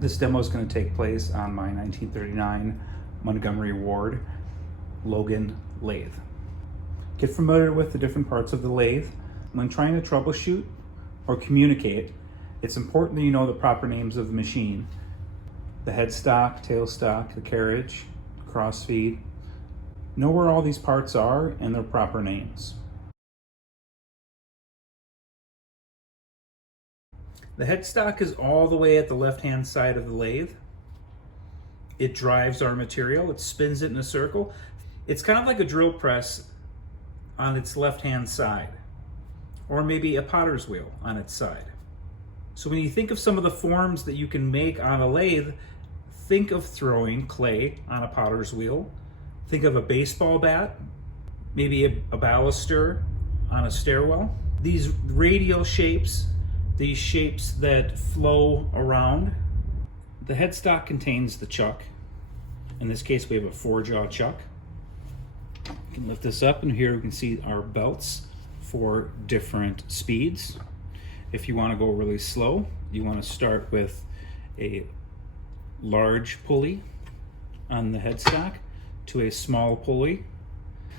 This demo is going to take place on my 1939 Montgomery Ward Logan lathe. Get familiar with the different parts of the lathe. When trying to troubleshoot or communicate, it's important that you know the proper names of the machine. The headstock, tailstock, the carriage, crossfeed. Know where all these parts are and their proper names. The headstock is all the way at the left-hand side of the lathe. It drives our material, it spins it in a circle. It's kind of like a drill press on its left-hand side, or maybe a potter's wheel on its side. So when you think of some of the forms that you can make on a lathe, think of throwing clay on a potter's wheel. Think of a baseball bat, maybe a baluster on a stairwell. These radial shapes, these shapes that flow around. The headstock contains the chuck. In this case, we have a 4-jaw chuck. You can lift this up, and here we can see our belts for different speeds. If you want to go really slow, you want to start with a large pulley on the headstock to a small pulley.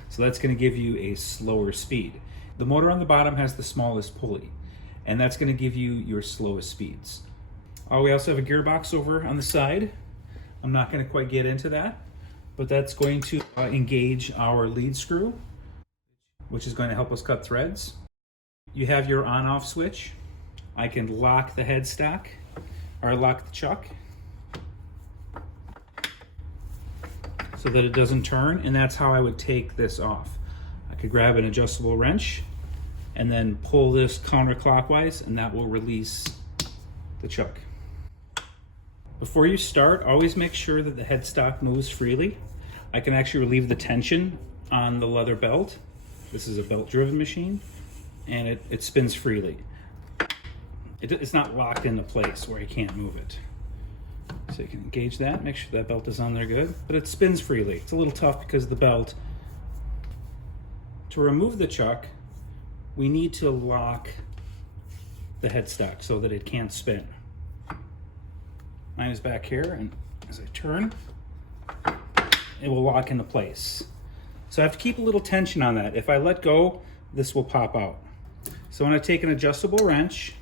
So that's going to give you a slower speed. The motor on the bottom has the smallest pulley, and that's going to give you your slowest speeds. We also have a gearbox over on the side. I'm not going to quite get into that, but that's going to engage our lead screw, which is going to help us cut threads. You have your on-off switch. I can lock the headstock, or lock the chuck, so that it doesn't turn, and that's how I would take this off. I could grab an adjustable wrench and then pull this counterclockwise, and that will release the chuck. Before you start, always make sure that the headstock moves freely. I can actually relieve the tension on the leather belt. This is a belt-driven machine, and it spins freely. It's not locked into place where you can't move it. So you can engage that, make sure that belt is on there good, but it spins freely. It's a little tough because of the belt. To remove the chuck, we need to lock the headstock so that it can't spin. Mine is back here, and as I turn, it will lock into place. So I have to keep a little tension on that. If I let go, this will pop out. So when I take an adjustable wrench,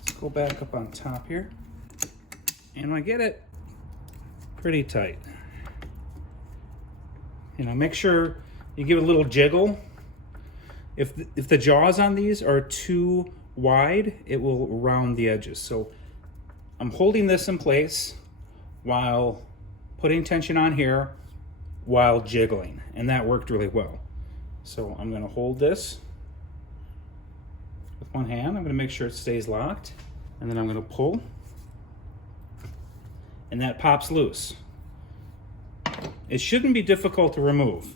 let's go back up on top here, and I get it pretty tight. Make sure you give it a little jiggle. If the jaws on these are too wide, it will round the edges. So I'm holding this in place while putting tension on here while jiggling, and that worked really well. So I'm going to hold this with one hand. I'm going to make sure it stays locked, and then I'm going to pull, and that pops loose. It shouldn't be difficult to remove.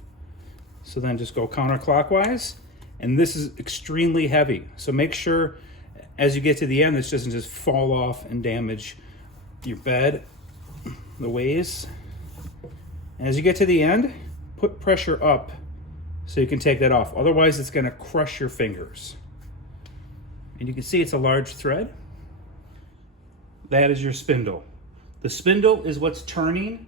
So then just go counterclockwise, and this is extremely heavy. So make sure as you get to the end, this doesn't just fall off and damage your bed, the ways. And as you get to the end, put pressure up so you can take that off. Otherwise, it's going to crush your fingers. And you can see it's a large thread. That is your spindle. The spindle is what's turning.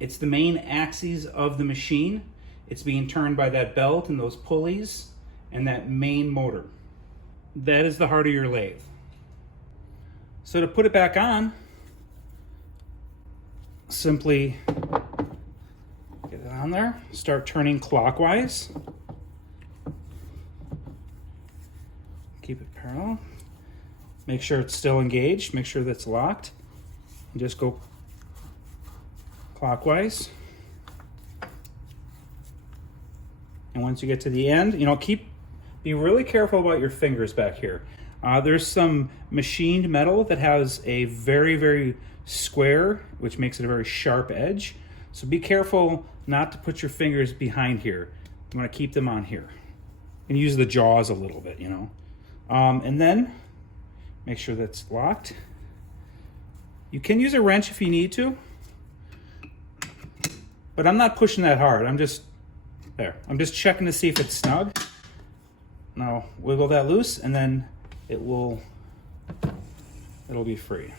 It's the main axis of the machine. It's being turned by that belt and those pulleys and that main motor. That is the heart of your lathe. So to put it back on, simply get it on there, start turning clockwise. Keep it parallel. Make sure it's still engaged, make sure that's locked, and just go clockwise. And once you get to the end, be really careful about your fingers back here. There's some machined metal that has a very, very square, which makes it a very sharp edge. So be careful not to put your fingers behind here. You want to keep them on here. And use the jaws a little bit, And then make sure that's locked. You can use a wrench if you need to, but I'm not pushing that hard. I'm just checking to see if it's snug. Now wiggle that loose, and then it will it'll be free.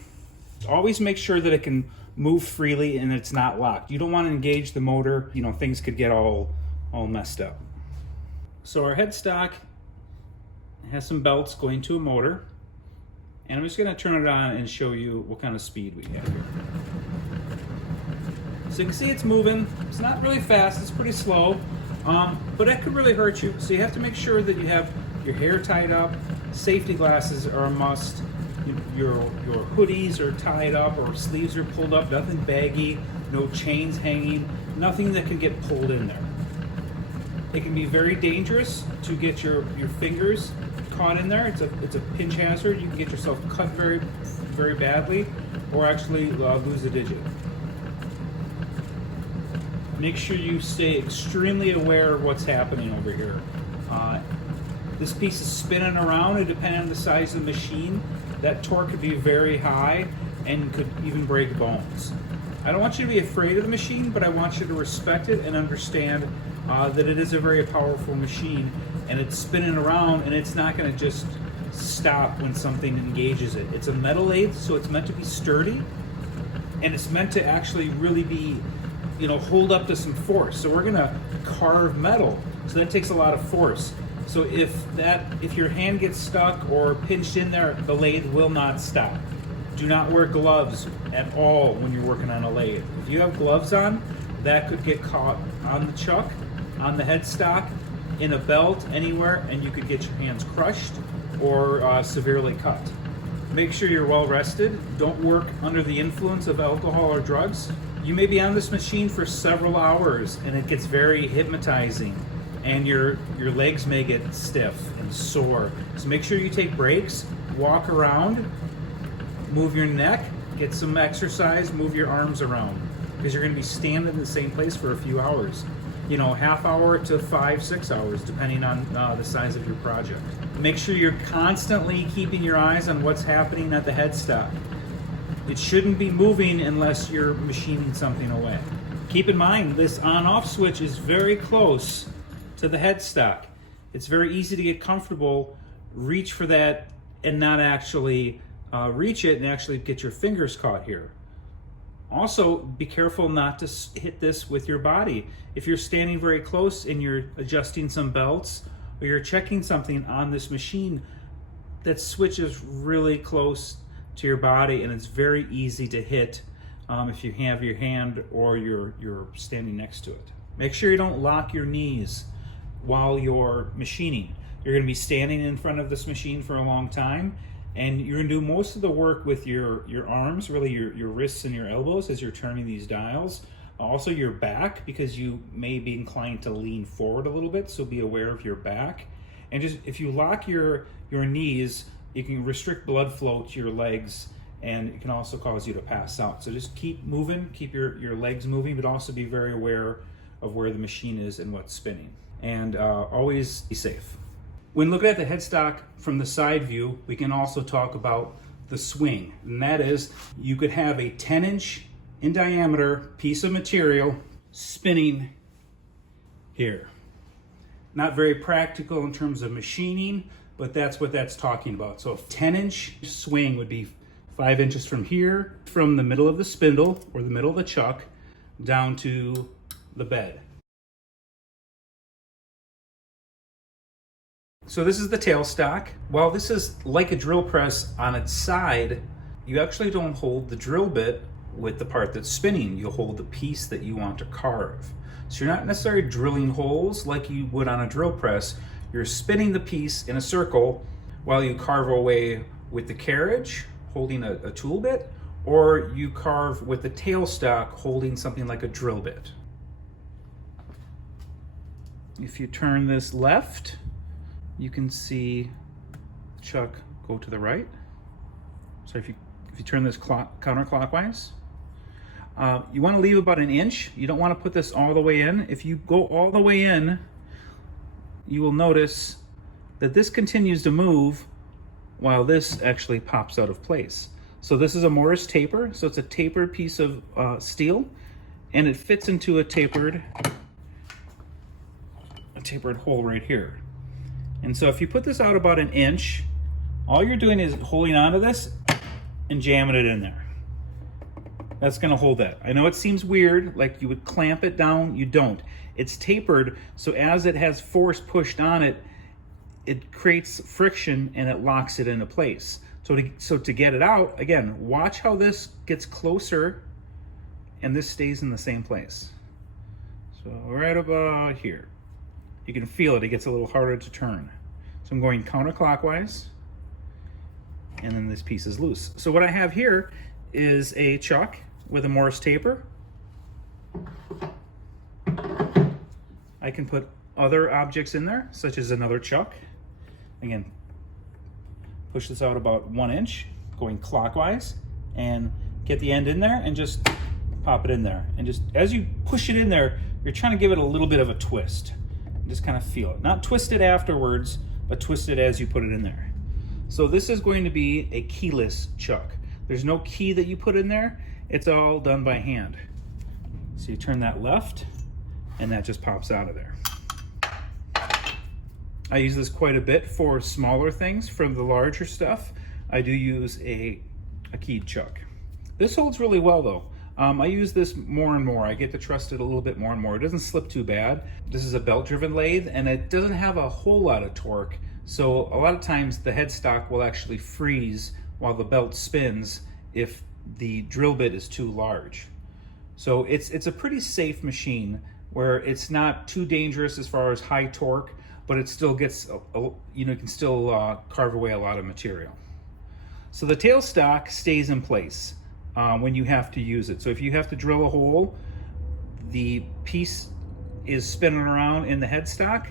Always make sure that it can move freely and it's not locked. You don't want to engage the motor, you know, things could get all messed up. So our headstock has some belts going to a motor, and I'm just going to turn it on and show you what kind of speed we have here. So you can see it's moving. It's not really fast, it's pretty slow, but it could really hurt you. So you have to make sure that you have your hair tied up. Safety glasses are a must. Your hoodies are tied up or sleeves are pulled up, nothing baggy, no chains hanging, nothing that can get pulled in there. It can be very dangerous to get your fingers caught in there. It's a pinch hazard. You can get yourself cut very, very badly, or actually lose a digit. Make sure you stay extremely aware of what's happening over here. This piece is spinning around, and depending on the size of the machine, that torque could be very high and could even break bones. I don't want you to be afraid of the machine, but I want you to respect it and understand that it is a very powerful machine, and it's spinning around, and it's not going to just stop when something engages it. It's a metal lathe, so it's meant to be sturdy, and it's meant to actually really be, you know, hold up to some force. So we're going to carve metal, so that takes a lot of force. So if your hand gets stuck or pinched in there, the lathe will not stop. Do not wear gloves at all when you're working on a lathe. If you have gloves on, that could get caught on the chuck, on the headstock, in a belt, anywhere, and you could get your hands crushed or severely cut. Make sure you're well rested. Don't work under the influence of alcohol or drugs. You may be on this machine for several hours, and it gets very hypnotizing, and your legs may get stiff and sore. So make sure you take breaks, walk around, move your neck, get some exercise, move your arms around, because you're going to be standing in the same place for a few hours. You know, half hour to 5-6 hours, depending on the size of your project. Make sure you're constantly keeping your eyes on what's happening at the headstock. It shouldn't be moving unless you're machining something away. Keep in mind, this on-off switch is very close to the headstock. It's very easy to get comfortable, reach for that, and not actually reach it and actually get your fingers caught here. Also, be careful not to hit this with your body. If you're standing very close and you're adjusting some belts or you're checking something on this machine, that switch is really close to your body, and it's very easy to hit if you have your hand or you're standing next to it. Make sure you don't lock your knees while you're machining. You're going to be standing in front of this machine for a long time, and you're going to do most of the work with your arms, really your wrists and your elbows as you're turning these dials. Also your back, because you may be inclined to lean forward a little bit, so be aware of your back. And just if you lock your knees, you can restrict blood flow to your legs, and it can also cause you to pass out. So just keep moving, keep your legs moving, but also be very aware of where the machine is and what's spinning. And always be safe. When looking at the headstock from the side view, we can also talk about the swing. And that is, you could have a 10-inch in diameter piece of material spinning here. Not very practical in terms of machining, but that's what that's talking about. So a 10-inch swing would be 5 inches from here, from the middle of the spindle or the middle of the chuck down to the bed. So this is the tailstock. While this is like a drill press on its side, you actually don't hold the drill bit with the part that's spinning. You hold the piece that you want to carve. So you're not necessarily drilling holes like you would on a drill press. You're spinning the piece in a circle while you carve away with the carriage, holding a tool bit, or you carve with the tailstock holding something like a drill bit. If you turn this left, you can see the chuck go to the right. So if you turn this counterclockwise, you want to leave about an inch. You don't want to put this all the way in. If you go all the way in, you will notice that this continues to move while this actually pops out of place. So this is a Morris taper, so it's a tapered piece of steel, and it fits into a tapered hole right here. And so if you put this out about an inch, all you're doing is holding onto this and jamming it in there. That's gonna hold that. I know it seems weird, like you would clamp it down, you don't. It's tapered, so as it has force pushed on it, it creates friction and it locks it into place. So to get it out, again, watch how this gets closer and this stays in the same place. So right about here. You can feel it gets a little harder to turn. So I'm going counterclockwise, and then this piece is loose. So what I have here is a chuck with a Morse taper. I can put other objects in there, such as another chuck. Again, push this out about 1 inch, going clockwise, and get the end in there and just pop it in there. And just as you push it in there, you're trying to give it a little bit of a twist. Just kind of feel it. Not twist it afterwards, but twist it as you put it in there. So this is going to be a keyless chuck. There's no key that you put in there. It's all done by hand. So you turn that left, and that just pops out of there. I use this quite a bit for smaller things. For the larger stuff, I do use a keyed chuck. This holds really well though. I use this more and more. I get to trust it a little bit more and more. It doesn't slip too bad. This is a belt-driven lathe, and it doesn't have a whole lot of torque. So a lot of times the headstock will actually freeze while the belt spins if the drill bit is too large. So it's a pretty safe machine where it's not too dangerous as far as high torque, but it still gets, you can still carve away a lot of material. So the tailstock stays in place when you have to use it. So if you have to drill a hole, the piece is spinning around in the headstock,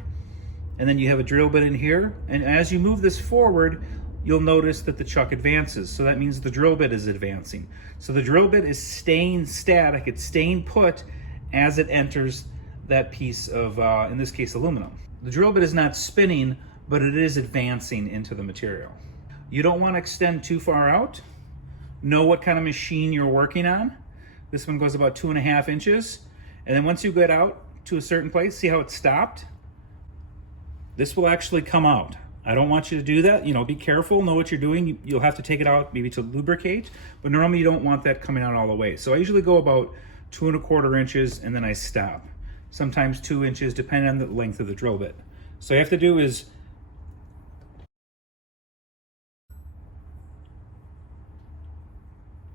and then you have a drill bit in here. And as you move this forward, you'll notice that the chuck advances. So that means the drill bit is advancing. So the drill bit is staying static, it's staying put as it enters that piece of, in this case, aluminum. The drill bit is not spinning, but it is advancing into the material. You don't want to extend too far out. Know what kind of machine you're working on. This one goes about 2.5 inches. And then once you get out to a certain place, see how it stopped? This will actually come out. I don't want you to do that. Be careful, know what you're doing. You'll have to take it out maybe to lubricate, but normally you don't want that coming out all the way. So I usually go about 2.25 inches and then I stop. Sometimes 2 inches, depending on the length of the drill bit. So all you have to do is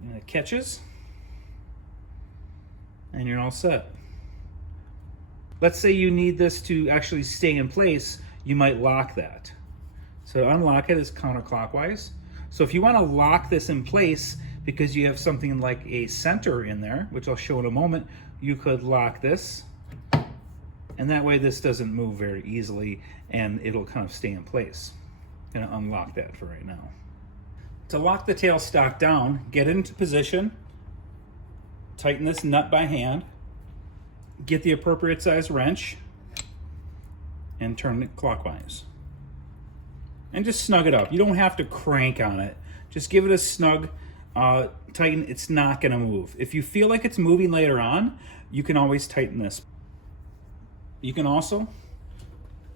and it catches, and you're all set. Let's say you need this to actually stay in place, you might lock that. So to unlock it is counterclockwise. So if you want to lock this in place because you have something like a center in there, which I'll show in a moment, you could lock this, and that way this doesn't move very easily and it'll kind of stay in place. I'm gonna unlock that for right now. To lock the tailstock down, get into position, tighten this nut by hand, get the appropriate size wrench, and turn it clockwise. And just snug it up. You don't have to crank on it. Just give it a snug, tighten. It's not gonna move. If you feel like it's moving later on, you can always tighten this. You can also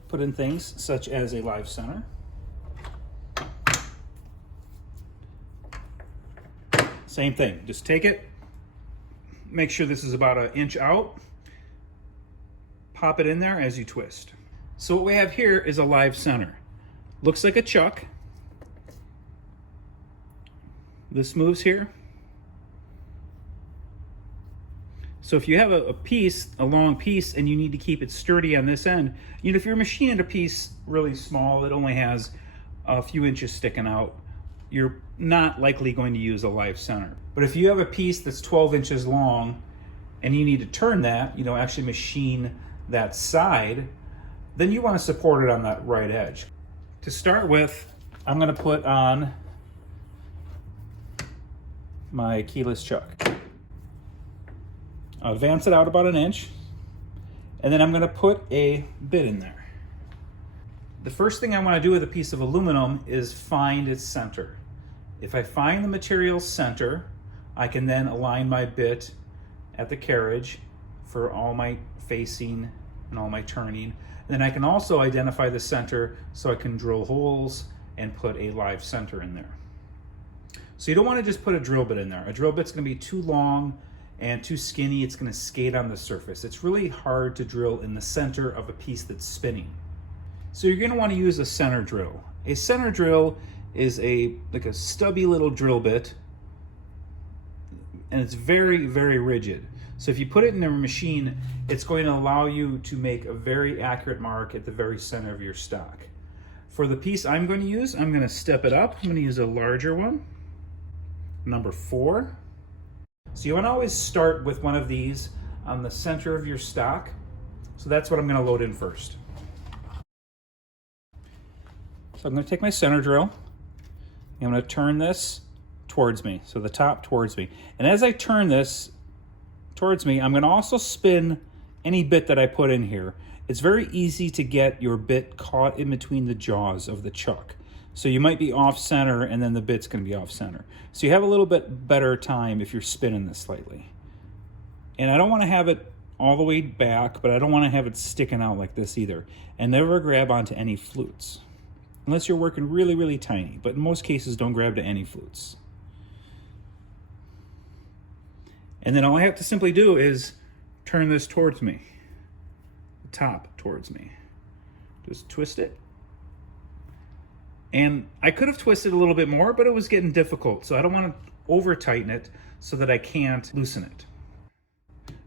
put in things such as a live center. Same thing, just take it, make sure this is about 1 inch out, pop it in there as you twist. So what we have here is a live center. Looks like a chuck. This moves here. So if you have a piece, a long piece, and you need to keep it sturdy on this end, if you're machining a piece really small, it only has a few inches sticking out, you're not likely going to use a live center. But if you have a piece that's 12 inches long and you need to turn that, actually machine that side, then you want to support it on that right edge. To start with, I'm going to put on my keyless chuck. I'll advance it out about 1 inch, and then I'm going to put a bit in there. The first thing I want to do with a piece of aluminum is find its center. If I find the material's center, I can then align my bit at the carriage for all my facing and all my turning. And then I can also identify the center so I can drill holes and put a live center in there. So you don't want to just put a drill bit in there. A drill bit's going to be too long and too skinny. It's going to skate on the surface. It's really hard to drill in the center of a piece that's spinning. So you're going to want to use a center drill. A center drill is like a stubby little drill bit, and it's very, very rigid. So if you put it in a machine, it's going to allow you to make a very accurate mark at the very center of your stock. For the piece I'm going to use, I'm going to step it up. I'm going to use a larger one, number 4. So you want to always start with one of these on the center of your stock. So that's what I'm going to load in first. So I'm going to take my center drill. I'm going to turn this towards me, so the top towards me. And as I turn this towards me, I'm going to also spin any bit that I put in here. It's very easy to get your bit caught in between the jaws of the chuck. So you might be off center and then the bit's going to be off center. So you have a little bit better time if you're spinning this slightly. And I don't want to have it all the way back, but I don't want to have it sticking out like this either. And never grab onto any flutes. Unless you're working really, really tiny. But in most cases, don't grab to any flutes. And then all I have to simply do is turn this towards me. The top towards me. Just twist it. And I could have twisted a little bit more, but it was getting difficult. So I don't want to over tighten it so that I can't loosen it.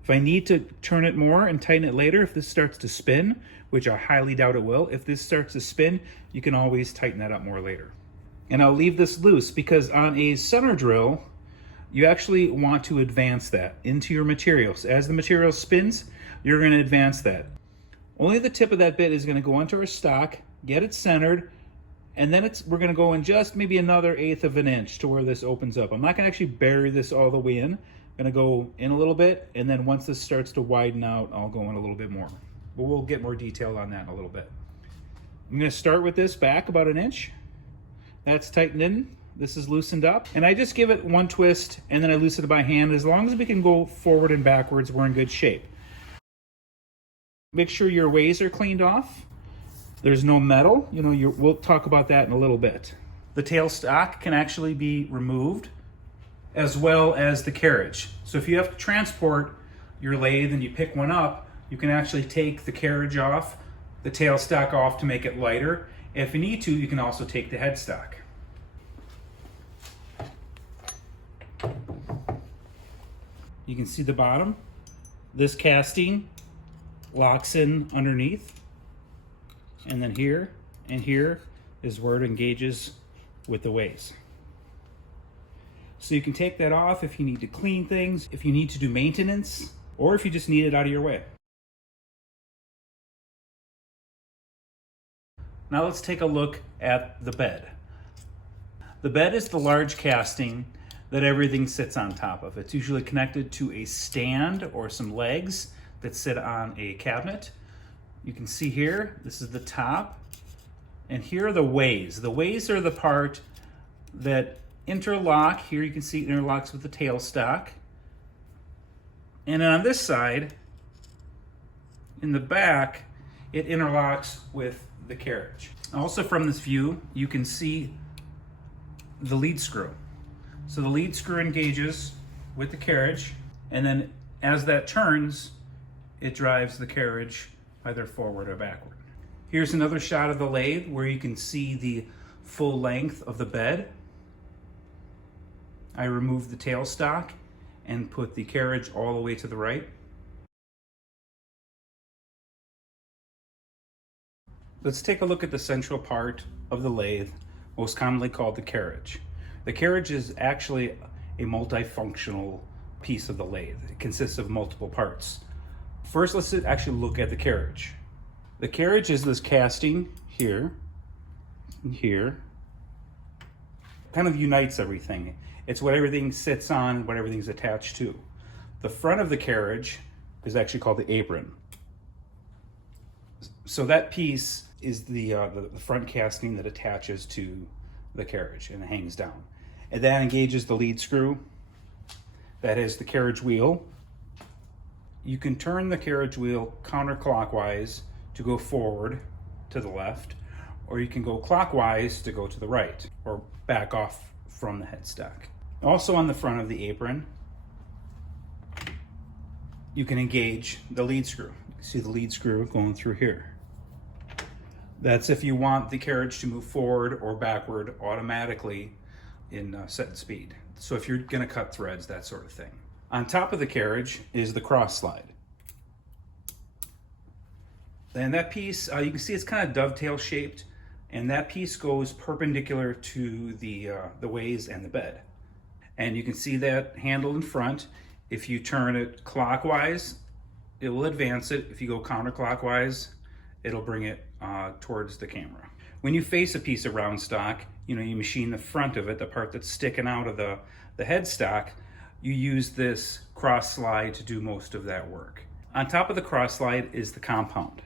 If I need to turn it more and tighten it later, if this starts to spin, which I highly doubt it will, if this starts to spin, you can always tighten that up more later. And I'll leave this loose because on a center drill, you actually want to advance that into your materials. As the material spins, you're going to advance that. Only the tip of that bit is going to go onto our stock, get it centered, and then we're going to go in just maybe another 1/8 of an inch to where this opens up. I'm not going to actually bury this all the way in. I'm going to go in a little bit, and then once this starts to widen out, I'll go in a little bit more. But we'll get more detail on that in a little bit. I'm going to start with this back about 1 inch. That's tightened in. This is loosened up. And I just give it one twist, and then I loosen it by hand. As long as we can go forward and backwards, we're in good shape. Make sure your ways are cleaned off. There's no metal. We'll talk about that in a little bit. The tailstock can actually be removed, as well as the carriage. So if you have to transport your lathe and you pick one up, you can actually take the carriage off, the tailstock off to make it lighter. If you need to, you can also take the headstock. You can see the bottom. This casting locks in underneath. And then here and here is where it engages with the ways. So you can take that off if you need to clean things, if you need to do maintenance, or if you just need it out of your way. Now let's take a look at the bed. The bed is the large casting that everything sits on top of. It's usually connected to a stand or some legs that sit on a cabinet. You can see here, this is the top, and here are the ways. The ways are the part that interlock. Here you can see it interlocks with the tailstock. And then on this side, in the back, it interlocks with the carriage. Also from this view, you can see the lead screw. So the lead screw engages with the carriage, and then as that turns, it drives the carriage either forward or backward. Here's another shot of the lathe where you can see the full length of the bed. I removed the tailstock and put the carriage all the way to the right. Let's take a look at the central part of the lathe, most commonly called the carriage. The carriage is actually a multifunctional piece of the lathe. It consists of multiple parts. First, let's actually look at the carriage. The carriage is this casting here and here. Kind of unites everything. It's what everything sits on, what everything's attached to. The front of the carriage is actually called the apron. So that piece is the front casting that attaches to the carriage and it hangs down. And that engages the lead screw. That is the carriage wheel. You can turn the carriage wheel counterclockwise to go forward to the left, or you can go clockwise to go to the right, or back off from the headstock. Also on the front of the apron, you can engage the lead screw. You see the lead screw going through here. That's if you want the carriage to move forward or backward automatically in set speed. So if you're gonna cut threads, that sort of thing. On top of the carriage is the cross slide. And that piece, you can see it's kind of dovetail shaped, and that piece goes perpendicular to the ways and the bed. And you can see that handle in front. If you turn it clockwise, it will advance it. If you go counterclockwise, it'll bring it towards the camera. When you face a piece of round stock, you machine the front of it, the part that's sticking out of the headstock, you use this cross slide to do most of that work. On top of the cross slide is the compound.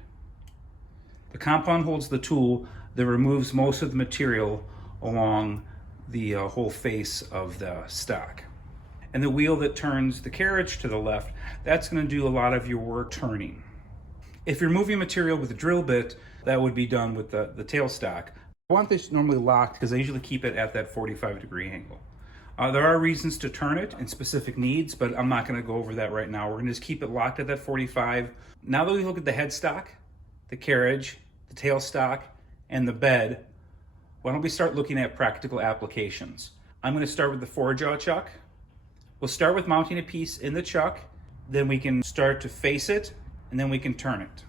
The compound holds the tool that removes most of the material along the whole face of the stock. And the wheel that turns the carriage to the left, that's going to do a lot of your work turning. If you're moving material with a drill bit, that would be done with the tailstock. I want this normally locked because I usually keep it at that 45-degree angle. There are reasons to turn it in specific needs, but I'm not going to go over that right now. We're going to just keep it locked at that 45. Now that we look at the headstock, the carriage, the tailstock, and the bed, why don't we start looking at practical applications? I'm going to start with the 4-jaw chuck. We'll start with mounting a piece in the chuck, then we can start to face it, and then we can turn it.